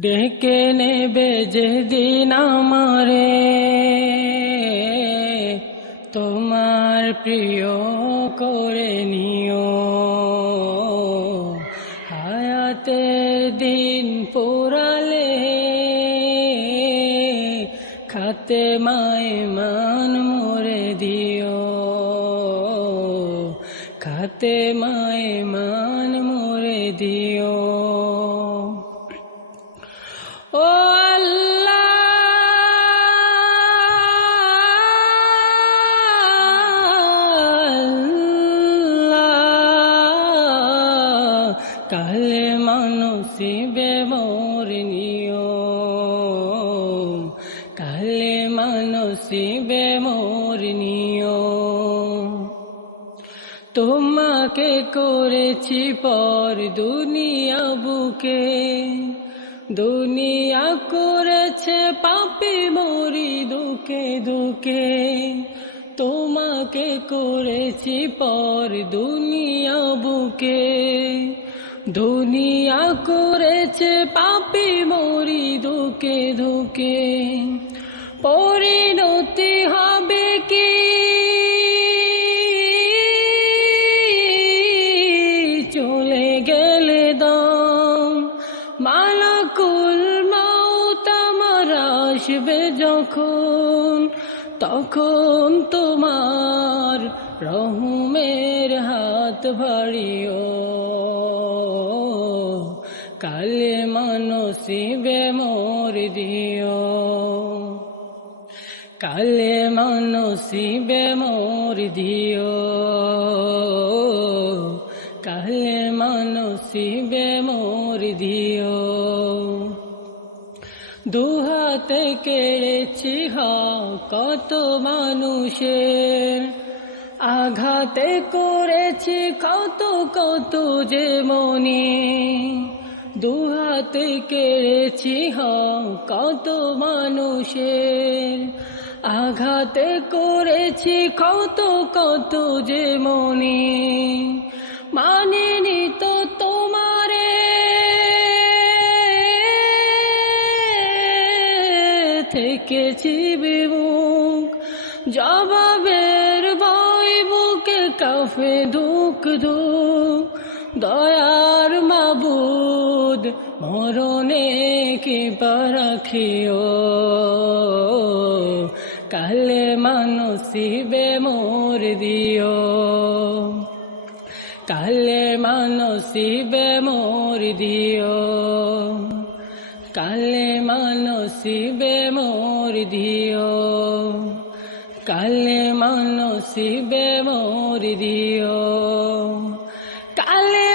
ডেকে নেবে যেদিন আমারে তোমার প্রিয় করে নিও। হায়াতের দিন পোড়ালে খাতে মায়ে মান মোরে দিও। খাতে মায়ে মান মোরে দিও। ও আল্লাহ, কালে মানসিবে মোর নিও। কালে মানসিবে মোর নিও। তোমাকে করেছি পর দুনিয়া বুকে, দুনিয়া করেছে পাপী মরি দুকে দুকে। তোমাকে করেছি পর দুনিয়া বুকে, দুনিয়া করেছে পাপী মরি দুকে দুকে। পরিণতি হবে কি চলে গেলে দম, মালাকুল মউত আমার আসবে যখন, তখন তোমার রহমের হাত বাড়িও। কালে মানসিবে মোর দিও। কালে মানসিবে মোর দিও। কালে মানসিবে মোর দিও। দুহাতে কেড়েছি কত মানুষের, আঘাতে করেছি কত কত যে মনে। দুহাতে কেড়েছি কত মানুষের, আঘাতে করেছি কত কত যে মনে। মানিনি তো তোমারে থেকেছি বিমুখ, জবাবের ভয় বুকে কাফে ধুক ধুক। দয়ার মাবুদ মরণে কি রাখিও। কালে মানসিবে মোর দিও। কালে মানসিবে মোর দিও। কালে মানসিবে মোর দিও। কালে মানসিবে মোর দিও। কালে